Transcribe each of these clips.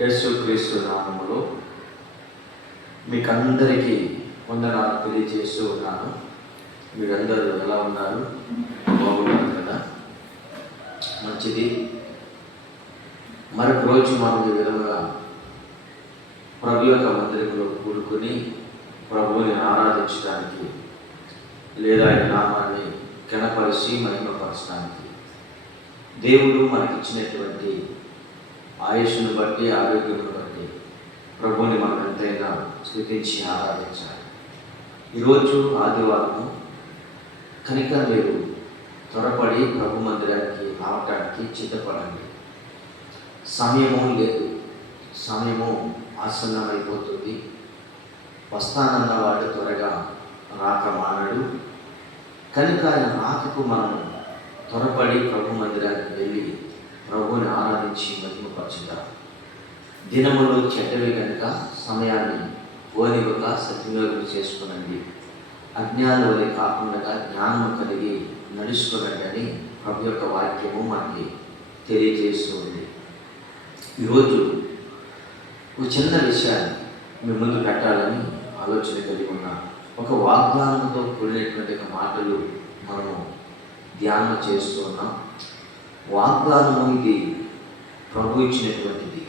యేసుక్రీస్తు నామములో మీకందరికీ వందనాలు తెలియజేస్తూ ఉన్నాను. మీరందరూ ఎలా ఉన్నారు? బాగున్నారు కదా? మంచిది. మరొక రోజు మనం ఈ విధంగా ప్రభు యొక్క మందిరంలో కూడుకొని ప్రభువుని ఆరాధించడానికి లేదా ఆయన నామాన్ని ఘనపరిచి మహిమపరచడానికి దేవుడు మనకిచ్చినటువంటి ఆయుష్ను బట్టి, ఆరోగ్యమును బట్టి ప్రభువుని మనం ఎంతైనా స్తుతించి ఆరాధించాలి. ఈరోజు ఆదివారము కనుక మీరు త్వరపడి ప్రభు మందిరానికి రావటానికి సిద్ధపడండి. సమయము లేదు, సమయము ఆసన్నమైపోతుంది. వస్తానన్నవాడు త్వరగా రాక మానడు. కనుక ఆయన రాకకు మనం త్వరపడి ప్రభు మందిరానికి వెళ్ళి ప్రభువుని ఆరాధించి మహిమపరచుదాం. దినములు చెడ్డవి కనుక సమయాన్ని ఓనివ్వక సద్వినియోగం చేసుకునండి. అజ్ఞానం వలె కాకుండా జ్ఞానం కలిగి నడుచుకునండి అని ప్రభు యొక్క వాక్యము మనకి తెలియజేస్తుంది. ఈరోజు ఒక చిన్న విషయాన్ని మీ ముందు పెట్టాలని ఆలోచన కలిగి ఉన్నాను. ఒక వాగ్దానంతో కూడినటువంటి మాటలు మనము ధ్యానం చేస్తూ ఉన్నాం. వాగ్దానము ఇది ప్రభు ఇచ్చినటువంటిది.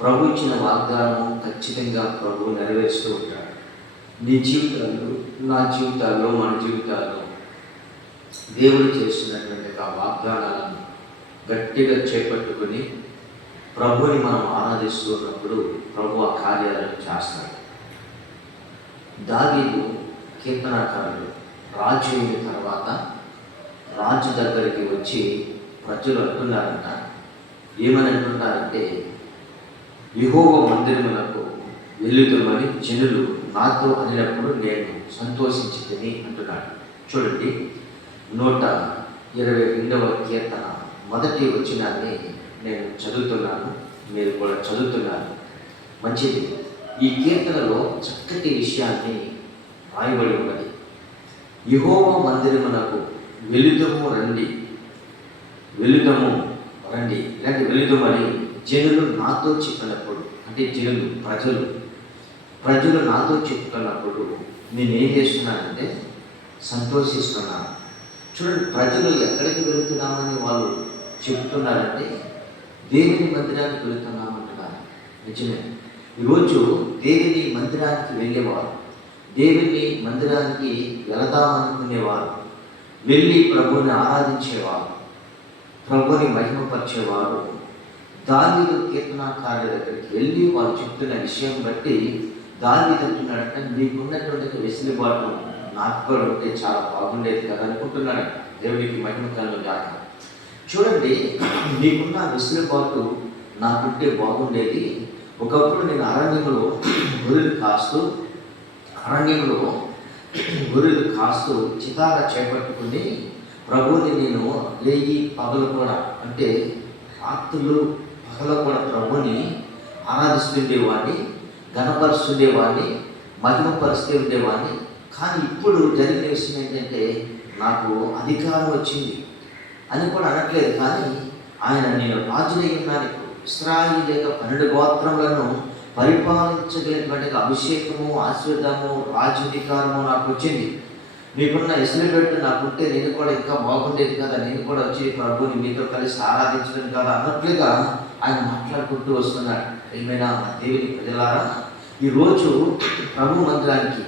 ప్రభు ఇచ్చిన వాగ్దానము ఖచ్చితంగా ప్రభు నెరవేరుస్తూ ఉంటాడు. నీ జీవితాల్లో, నా జీవితాల్లో, మన జీవితాల్లో దేవుడు చేస్తున్నటువంటి ఆ వాగ్దానాలను గట్టిగా చేపట్టుకొని ప్రభుని మనం ఆరాధిస్తున్నప్పుడు ప్రభు ఆ కార్యాలను చేస్తాడు. దావీదు కీర్తనాకారుడు రాజు అయిన తర్వాత రాజు దగ్గరికి వచ్చి ప్రజలు అంటున్నారంట. ఏమని అంటున్నారంటే, యెహోవా మందిరమునకు వెళ్ళుదామని జనులు నాతో అనినప్పుడు నేను సంతోషించితిని అంటున్నాడు. చూడండి, 122వ కీర్తన మొదటి వచనాన్ని నేను చదువుతున్నాను, మీరు కూడా చదువుతున్నారు. మంచిది. ఈ కీర్తనలో చక్కటి విషయాన్ని రాయబడి ఉన్నది. యెహోవా మందిరమునకు వెళుదము రండి, వెళుదము రండి, ఇలాంటి వెళుదమని జనులు నాతో చెప్పినప్పుడు, అంటే జనులు ప్రజలు నాతో చెప్తున్నప్పుడు నేనేం చేస్తున్నానంటే సంతోషిస్తున్నాను. చూడండి, ప్రజలు ఎక్కడికి వెళుతున్నామని వాళ్ళు చెప్తున్నారంటే దేవుని మందిరానికి వెళుతున్నామంటున్నారు. నిజమే. ఈరోజు దేవుని మందిరానికి వెళ్ళేవారు, దేవుని మందిరానికి వెళదామనుకునేవారు, వెళ్ళి ప్రభువుని ఆరాధించేవారు, ప్రభువుని మహిమపరిచేవారు దావీదు కీర్తనాకారుల దగ్గరికి వెళ్ళి వాళ్ళు చెప్తున్న విషయం బట్టి దావీదు అంటున్నాడంటే, నీకున్నటువంటి వెసులుబాటు నాకు కూడా ఉంటే చాలా బాగుండేది కదా అనుకుంటున్నాడు. దేవునికి మహిమ కలుగును గాక. చూడండి, నీకున్న వెసులుబాటు నాకుంటే బాగుండేది. ఒకప్పుడు నేను అరణ్యంలో గొర్రెలు కాస్తూ చితారా చేపట్టుకుని ప్రభువుని నేను లేయి పగలు కూడా, అంటే రాత్రులు పగలు కూడా ప్రభుని ఆరాధిస్తుండేవాడిని, ఘనపరుస్తుండేవాడిని, మహిమపరుస్తూ ఉండేవాడిని. కానీ ఇప్పుడు జరిగిన విషయం ఏంటంటే నాకు అధికారం వచ్చింది అని కూడా అనట్లేదు. కానీ ఆయన నేను రాజులై ఉన్నాను, ఇశ్రాయేలు 12 గోత్రములను పరిపాలించగలిగినటువంటి అభిషేకము, ఆశీర్వాదము, రాజ్యాధికారము నాకు వచ్చింది. మీకున్న ఎసులుబెట్టు నాకుంటే నేను కూడా ఇంకా బాగుండేది కదా, నేను కూడా వచ్చి ప్రభుని మీతో కలిసి ఆరాధించడం కదా అన్నట్లుగా ఆయన మాట్లాడుకుంటూ వస్తున్నాడు. ఏమైనా దేవుని ప్రజలారా, ఈరోజు ప్రభు మందిరానికి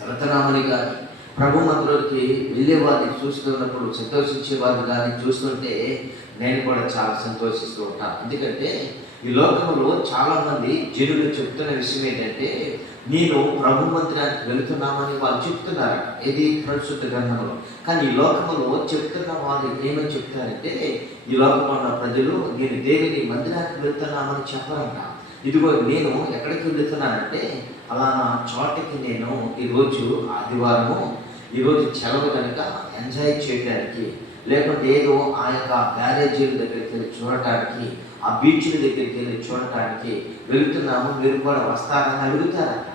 వెళుతున్నామని కానీ, ప్రభు మందిరానికి వెళ్ళేవారిని చూస్తున్నప్పుడు సంతోషించేవారిని కానీ చూస్తుంటే నేను కూడా చాలా సంతోషిస్తూ ఉంటాను. ఎందుకంటే ఈ లోకంలో చాలామంది జనులు చెప్తున్న విషయం ఏంటంటే, నేను ప్రభు మందిరానికి వెళుతున్నామని వాళ్ళు చెప్తున్నారు, ఇది పరిశుద్ధ గ్రంథంలో. కానీ ఈ లోకంలో చెప్తున్న వాళ్ళు ఏమని చెప్తారంటే, ఈ లోకంలో ఉన్న ప్రజలు నేను దేవుని మందిరానికి వెళుతున్నామని చెప్పరంట. ఇదిగో నేను ఎక్కడికి వెళుతున్నానంటే అలానా చోటకి నేను ఈరోజు ఆదివారము, ఈరోజు సెలవు కనుక ఎంజాయ్ చేయడానికి, లేకుంటే ఏదో ఆ యొక్క బ్యారేజీల దగ్గరికి వెళ్ళి చూడటానికి, ఆ బీచ్ల దగ్గరికి వెళ్ళి చూడటానికి వెళుతున్నాము, మీరు కూడా వస్తారని అడుగుతారంట.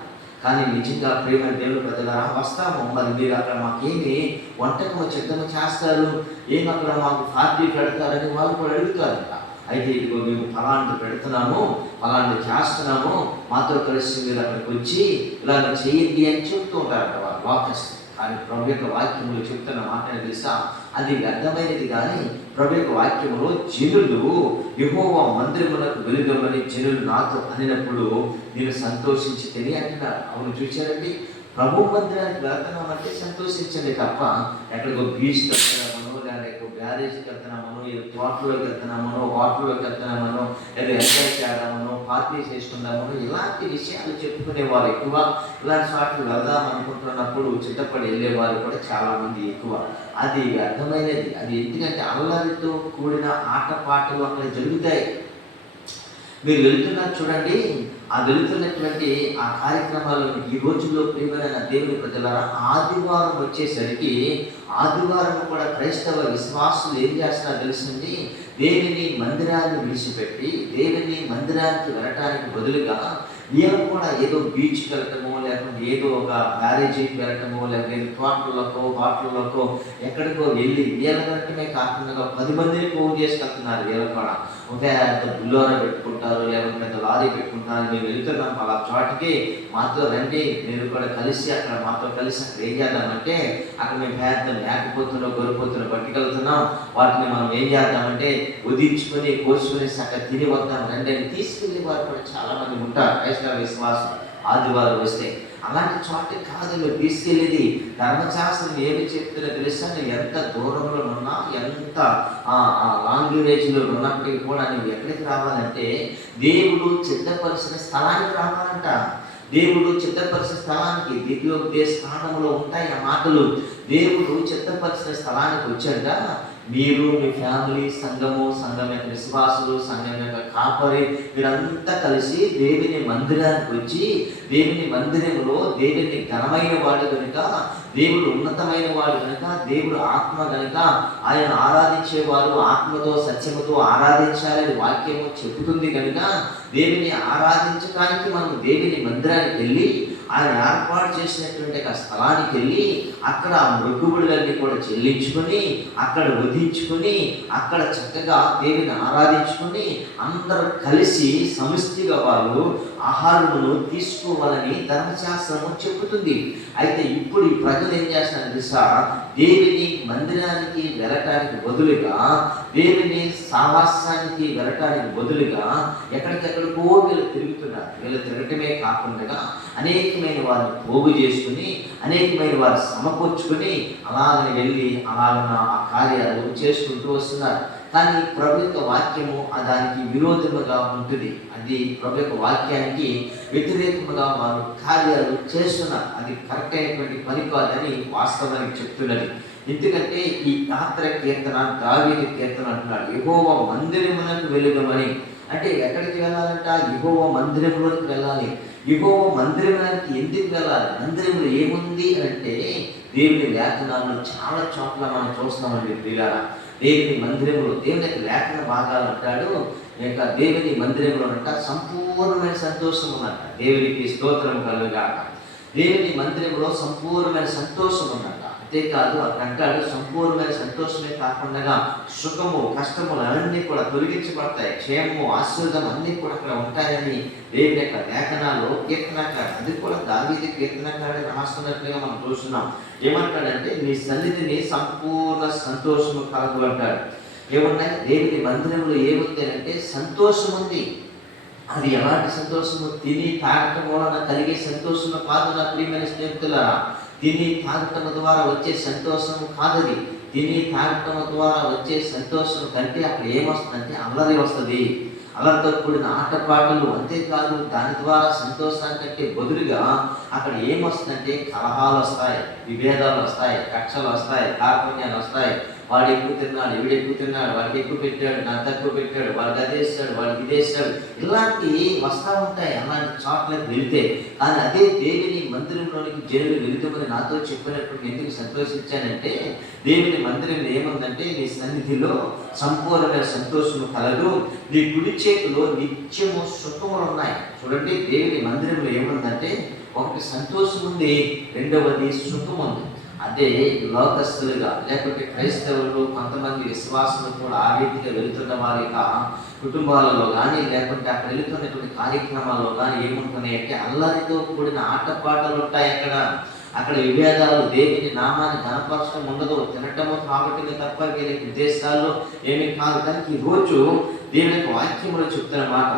కానీ నిజంగా ప్రేమ దేవుని ప్రజలారా వస్తాము, మరి మీరు అక్కడ మాకేమి వంటకము సిద్ధము చేస్తారు, ఏమి అక్కడ మాకు పార్టీ పెడతారని వాళ్ళు కూడా అడుగుతారంట. అయితే ఇదిగో మేము ఫలాంటి పెడుతున్నాము, ఫలాంటి చేస్తున్నాము, మాతో కలిసి మీరు అక్కడికి వచ్చి ఇలాగ చేయండి అని చెప్తూ ఉంటారంట వారు వాక్యస్. కానీ ప్రభు యొక్క వాక్యములు చెప్తున్న మాట తెలుసా, అది వ్యర్థమైనది. కానీ ప్రభు యొక్క వాక్యములో జనులు యెహోవా మందిరమునకు వెలుగమని జనులు నాతో అనినప్పుడు నేను సంతోషించి తిని అంటున్నారు. అవును, చూశారండి, ప్రభు మందిరానికి వెళ్తున్నామంటే సంతోషించండి తప్ప ఎక్కడికో బీచ్ వెళ్తున్నామనో, లేదా బ్యారేజ్కి వెళ్తున్నామనో, ఏదో తోటలోకి వెళ్తున్నామనో, హోటల్లోకి వెళ్తున్నామనో, లేదా ఎంజాయ్ చేద్దామనో, పార్టీ చేసుకుందామనో ఇలాంటి విషయాలు చెప్పుకునేవారు ఎక్కువ. ఇలాంటి చోట్ల వెళ్దాం అనుకుంటున్నప్పుడు చిత్తపడి వెళ్ళేవారు కూడా చాలామంది ఎక్కువ. అది అర్థమైనది. అది ఎందుకంటే అల్లరితో కూడిన ఆటపాటలు అక్కడ జరుగుతాయి. మీరు వెళ్తున్నారు చూడండి, ఆ వెళుతున్నటువంటి ఆ కార్యక్రమాలు ఈ రోజుల్లో ప్రియమైన దేవుని ప్రజలారా, ఆదివారం వచ్చేసరికి ఆదివారం కూడా క్రైస్తవ విశ్వాసులు ఏం చేస్తున్నారో తెలుసండి, దేవుని మందిరాన్ని విడిచిపెట్టి దేవుని మందిరానికి వెళ్ళటానికి బదులుగా వీళ్ళు కూడా ఏదో బీచ్కి వెళ్ళటమో, లేకపోతే ఏదో ఒక బ్యారేజీకి వెళ్ళటమో, లేకపోతే తోటలకో హోటళ్ళకో ఎక్కడికో వెళ్ళి వీళ్ళ వెళ్ళటమే కాకుండా 10 మందిని పోగు చేసుకెళ్తున్నారు. వీళ్ళు కూడా ఒక పెద్ద బుల్లోరా పెట్టుకుంటారు, లేకపోతే పెద్ద లారీ పెట్టుకుంటారు. మేము వెళ్తున్నాం అలా చోటకి, మాతో రండి, మీరు కూడా కలిసి అక్కడ మాతో కలిసి అక్కడ ఏం చేద్దామంటే అక్కడ మేము పెద్ద మేకపోతున్నా గొర్రెపోతున్నా పట్టుకెళ్తున్నాం, వాటిని మనం ఏం చేద్దామంటే ఉదించుకొని కోసుకొని అక్కడ తిని వద్దాం రండి అని తీసుకెళ్ళి వారు కూడా చాలా మంది ఉంటారు క్రైస్తవ విశ్వాసం. ఆదివారం వస్తే అలాంటి చోట కాదు మీరు తీసుకెళ్ళేది. ధర్మశాస్త్రం ఏమి చెప్తున్నా తెలుసా, నువ్వు ఎంత దూరంలో ఉన్నా, ఎంత లాంగ్వేజ్లో ఉన్నప్పటికీ కూడా నువ్వు ఎక్కడికి రావాలంటే దేవుడు సిద్ధపరిచిన స్థలానికి రావాలంట. దేవుడు సిద్ధపరిచిన స్థలానికి, ద్వితీయోపదేశ కాండములో ఉంటాయి ఆ మాటలు. దేవుడు సిద్ధపరిచిన స్థలానికి వచ్చాక మీరు, మీ ఫ్యామిలీ, సంఘము, సంఘం యొక్క విశ్వాసులు, సంఘం యొక్క కాపరి, మీరంతా కలిసి దేవుని మందిరానికి వచ్చి దేవుని మందిరంలో దేవుని ఘనమైన వాడు కనుక, దేవుడు ఉన్నతమైన వాడు కనుక, దేవుడు ఆత్మ కనుక ఆయన ఆరాధించేవారు ఆత్మతో సత్యముతో ఆరాధించాలని వాక్యము చెబుతుంది కనుక దేవుని ఆరాధించడానికి మనం దేవుని మందిరానికి వెళ్ళి ఆయన ఏర్పాటు చేసినటువంటి ఆ స్థలానికి వెళ్ళి అక్కడ మొక్కుబడులన్నీ కూడా చెల్లించుకొని, అక్కడ వధించుకొని, అక్కడ చక్కగా దేవుని ఆరాధించుకొని అందరూ కలిసి సమిష్టిగా వాళ్ళు ఆహారమును తీసుకోవాలని ధర్మశాస్త్రము చెబుతుంది. అయితే ఇప్పుడు ఈ ప్రజలు ఏం చేస్తున్నారు తెలుసా, దేవుని మందిరానికి వెళ్ళటానికి బదులుగా, దేవుని సావాసానికి వెళ్ళటానికి బదులుగా ఎక్కడికెక్కడికో వీళ్ళు తిరుగుతున్నారు. వీళ్ళు తిరగటమే కాకుండా అనేకమైన వారిని పోగు చేసుకుని, అనేకమైన వారిని సమకూర్చుకొని అలాగని వెళ్ళి అలాగన ఆ కార్యాలు చేసుకుంటూ వస్తున్నారు. కానీ ప్రభు యొక్క వాక్యము దానికి విరోధముగా ఉంటుంది. అది ప్రభు యొక్క వాక్యానికి వ్యతిరేకముగా వారు కార్యాలు చేస్తున్నారు. అది కరెక్ట్ అయినటువంటి పని కాదని వాస్తవానికి చెప్తున్నది. ఎందుకంటే ఈ యాత్ర కీర్తన దావీదు కీర్తన అంటున్నాడు, యెహోవా మందిరమునకు వెలుగమని. అంటే ఎక్కడికి వెళ్ళాలంట? యెహోవా మందిరంలోకి వెళ్ళాలి. యెహోవా మందిరానికి ఎందుకు వెళ్ళాలి? మందిరంలో ఏముంది అంటే దేవుని లేఖనాలను చాలా చోట్ల మనం చూస్తామండి ప్రియులారా. దేవుని మందిరంలో దేవుని లేఖన భాగాలు అంటాడు, లేక దేవుని మందిరంలో అంట సంపూర్ణమైన సంతోషం ఉన్నట్ట. దేవునికి స్తోత్రం కలుగుగాక. దేవుని మందిరంలో సంపూర్ణమైన సంతోషం ఉన్నట్ట. అంతేకాదు అక్కడ అంటాడు, సంపూర్ణమైన సంతోషమే కాకుండా సుఖము, కష్టములు అన్నీ కూడా తొలగించబడతాయి, క్షేమము, ఆశీర్వాదం అన్నీ కూడా అక్కడ ఉంటాయని దేవుని యొక్క లేఖనాల్లో కీర్తనకాడు, అది కూడా దావీదు కీర్తనకాడు రాస్తున్నట్లుగా మనం చూస్తున్నాం. ఏమంటాడంటే నీ సన్నిధిని సంపూర్ణ సంతోషము కలదు అంటాడు. ఏమున్నాయి? దేవుని మందిరంలో ఏముంది అంటే సంతోషం ఉంది. అది ఎలాంటి సంతోషము? తిని తాగటం వలన కలిగే సంతోషము కాదు నా ప్రియమైన స్నేహితులారా. తిని తాగటం ద్వారా వచ్చే సంతోషము కాదది. తిని తాగటం ద్వారా వచ్చే సంతోషం కంటే అక్కడ ఏమొస్తుందంటే అల్లరి వస్తుంది, అల్లరితో కూడిన ఆటపాటలు. అంతేకాదు దాని ద్వారా సంతోషానికంటే బదులుగా అక్కడ ఏమొస్తుందంటే కలహాలు వస్తాయి, విభేదాలు వస్తాయి, కక్షలు వస్తాయి, కార్పణ్యాలు వస్తాయి. వాడు ఎక్కువ తిన్నాడు, వీడు ఎక్కువ తిన్నాడు, వాడికి ఎక్కువ పెట్టాడు, నాకు తక్కువ పెట్టాడు, వాడికి అదేస్తాడు, వాడికి ఇదేస్తాడు, ఇలాంటివి వస్తూ ఉంటాయి అలాంటి చోట్లకి వెళితే. కానీ అదే దేవుని మందిరంలోనికి జనులు వెళుతామని నాతో చెప్పినప్పుడు ఎందుకు సంతోషించానంటే, దేవుని మందిరంలో ఏముందంటే నీ సన్నిధిలో సంపూర్ణమైన సంతోషము కలదు, నీ కుడి చేతిలో నిత్యము సుఖములు ఉన్నాయి. చూడండి, దేవుని మందిరంలో ఏముందంటే ఒకటి సంతోషం ఉంది, రెండవది సుఖం ఉంది. అదే లోకస్తులుగా లేకపోతే క్రైస్తవులు కొంతమంది విశ్వాసులు కూడా ఆ రీతిగా వెళుతున్న వారి యొక్క కుటుంబాలలో కానీ లేకుంటే అక్కడ వెళుతున్నటువంటి కార్యక్రమాల్లో కానీ ఏముంటున్నాయంటే అల్లరితో కూడిన ఆటపాటలు ఉంటాయి. అక్కడ విభేదాలు, దేవుని నామాన్ని ఘనపరచడం ఉండదు, తినటము త్రాగటమే తప్ప వేరే ఉద్దేశాల్లో ఏమీ కాదు. కానీ ఈరోజు దేవుని యొక్క వాక్యంలో చెప్తున్న మాట,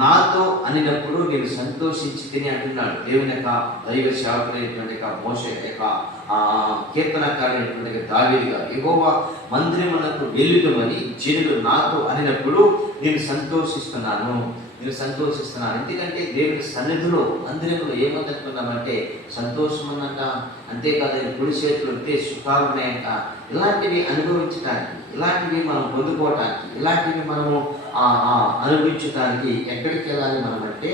నాతో అనినప్పుడు నేను సంతోషించి తిని అంటున్నాడు దేవుని యొక్క దైవ సేవకుడైనటువంటి మోషే యొక్క కీర్తనకారైనటువంటి దావీదు గారు. యెహోవా మందిరమునకు వెళ్ళుదమని జనులు నాతో అనినప్పుడు నేను సంతోషిస్తున్నాను. ఎందుకంటే దేవుని సన్నిధిలో మందిరంలో ఏమంటున్నామంటే సంతోషం అన్నట. అంతేకాదు కుడి చేతులు ఉంటే సుఖాలు ఉన్నాయంట. ఇలాంటివి అనుభవించడానికి, ఇలాంటివి మనం పొందుకోవటానికి, ఇలాంటివి మనము అనుభవించడానికి ఎక్కడికి వెళ్ళాలి మనం అంటే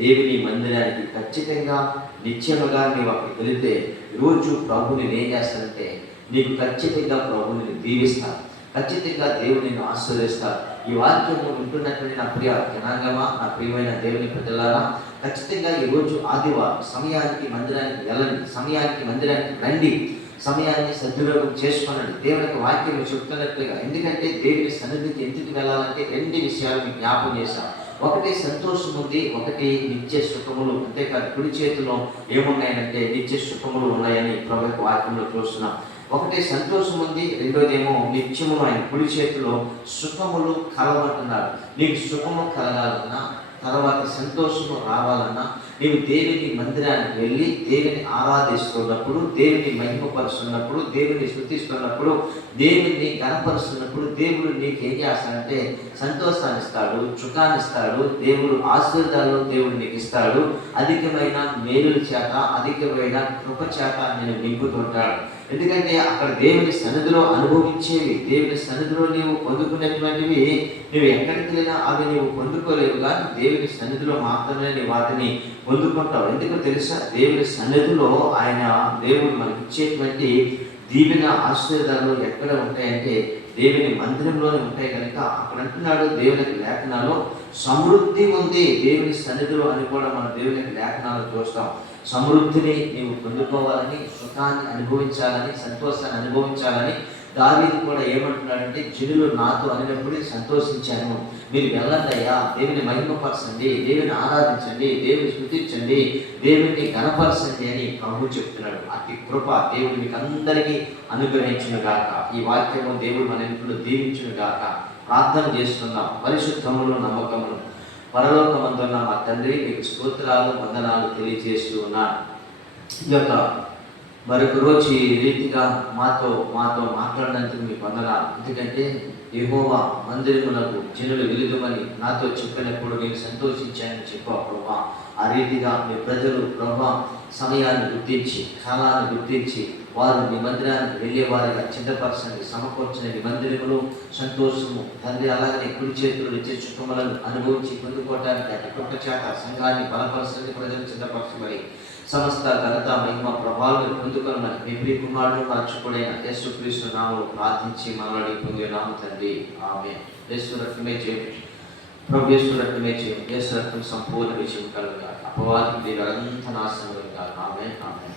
దేవుని మందిరానికి. ఖచ్చితంగా నిత్యముగా నీవు అక్కడికి వెళితే ఈరోజు ప్రభుని ఏం చేస్తానంటే నీకు ఖచ్చితంగా ప్రభుని దీవిస్తాను, ఖచ్చితంగా దేవుడు నిన్ను ఆశీర్వదిస్తాడు. ఈ వాక్యము వింటున్నటువంటి నా ప్రియ జనాంగమా, నా ప్రియమైన దేవుని ప్రజలారా, ఖచ్చితంగా ఈరోజు ఆదివారం సమయానికి మందిరానికి వెళ్ళండి, సమయానికి మందిరానికి రండి, సమయాన్ని సద్వినియోగం చేసుకోనండి. దేవుని యొక్క వాక్యం చెప్తున్నట్లుగా. ఎందుకంటే దేవుని సన్నిధికి ఎందుకు వెళ్ళాలంటే 2 విషయాలు మీకు జ్ఞాపకం చేశాను. ఒకటి సంతోషం ఉంది, ఒకటి నిత్య సుఖములు. అంతేకాదు కుడి చేతిలో ఏమున్నాయంటే నిత్య సుఖములు ఉన్నాయని ప్రభు యొక్క వాక్యంలో చూస్తున్నాం. ఒకటి సంతోషం ఉంది, రెండోదేమో నిత్యములు ఆయన కుడి చేతిలో సుఖములు కలవంటున్నారు. నీకు సుఖము కలగాలన్నా, తర్వాత సంతోషము రావాలన్నా నీవు దేవుని మందిరానికి వెళ్ళి దేవుని ఆరాధిస్తున్నప్పుడు, దేవుని మహిమపరుస్తున్నప్పుడు, దేవుని స్తుతిస్తున్నప్పుడు, దేవుని గణపరుస్తున్నప్పుడు దేవుడు నీకు ఏం చేస్తాడంటే సంతోషాన్ని ఇస్తాడు, సుఖాన్ని ఇస్తాడు, దేవుడు ఆశీర్వాదాలు దేవుడు నీకు ఇస్తాడు. అధికమైన మేలుల చేత, అధికమైన కృప చేత నేను నింపుతుంటాడు. ఎందుకంటే అక్కడ దేవుని సన్నిధిలో అనుభవించేవి, దేవుని సన్నిధిలో నీవు పొందుకునేటువంటివి నువ్వు ఎక్కడికి వెళ్ళినా అవి నీవు పొందుకోలేవు. కానీ దేవుని సన్నిధిలో మాత్రమే నీ వాటిని పొందుకుంటావు. ఎందుకో తెలుసా? దేవుని సన్నిధిలో దేవుడు మనకి ఇచ్చేటువంటి దీవెన ఆశీర్వాదాలు ఎక్కడ ఉంటాయంటే దేవుని మందిరంలోనే ఉంటాయి. కనుక అక్కడ అంటున్నాడు దేవుని లేఖనాల్లో సమృద్ధి ఉంది దేవుని సన్నిధిలో అని కూడా మనం దేవుని లేఖనాలు చూస్తాం. సమృద్ధిని నీవు పొందుకోవాలని, సుఖాన్ని అనుభవించాలని, సంతోషాన్ని అనుభవించాలని దావీదు కూడా ఏమంటున్నాడంటే జనులు నాతో అనినప్పుడు సంతోషించాను. మీరు వెళ్ళండి అయ్యా, దేవుని మహిమపరచండి, దేవుని ఆరాధించండి, దేవుని స్తుతించండి, దేవుని గణపరచండి అని ప్రభు చెప్తున్నాడు. అతి కృప దేవుడు మీకు అందరికీ అనుగ్రహించును గాక. ఈ వాక్యము దేవుడు మన ఇంట్లో దీవించును గాక. ప్రార్థన చేస్తున్నాం. పరిశుద్ధములు నమ్మకములు పరలోకమందున్న మా తండ్రి, మీకు స్తోత్రాలు వందనాలు తెలియజేస్తూ ఉన్నాను. ఈ యొక్క మరొక రోజు ఈ రీతిగా మాతో మాట్లాడినందుకు మీకు వందనాలు. ఎందుకంటే యెహోవా మందిరమునకు జనులు వెలుగుమని నాతో చెప్పినప్పుడు నేను సంతోషించానని చెప్పావు ప్రభా. ఆ రీతిగా మీ ప్రజలు ప్రభా సమయాన్ని గుర్తించి, కాలాన్ని గుర్తించి వారు నీ మందిరానికి వెళ్ళేవారిగా చిన్నపరచండి. సమకూర్చిన నీ మందిరములు సంతోషము తండ్రి, అలాగనే కుడి చేతులు ఇచ్చే చుట్టములను అనుభవించి పొందుకోవటానికి అతి కృప చేత సంఘాన్ని బలపరచండి, ప్రజలు చిన్నపరచమని సమస్త ఘనత మహిమ ప్రభావాలను పొందుకొనమని మీ ప్రియ కుమారుడు రక్షకుడైన యేసుక్రీస్తు నామములో ప్రార్థించి మనల్ని పొందినాము తండ్రి. ఆమేన్. యేసు రక్తమే జయం, ప్రభు యేసు రక్తమే జయం, యేసు రక్తం సంపూర్ణ విజయం కలుగుగాక. అపవాదికి వీరంతా నాశనం కలుగుగాక. ఆమేన్. ఆమేన్.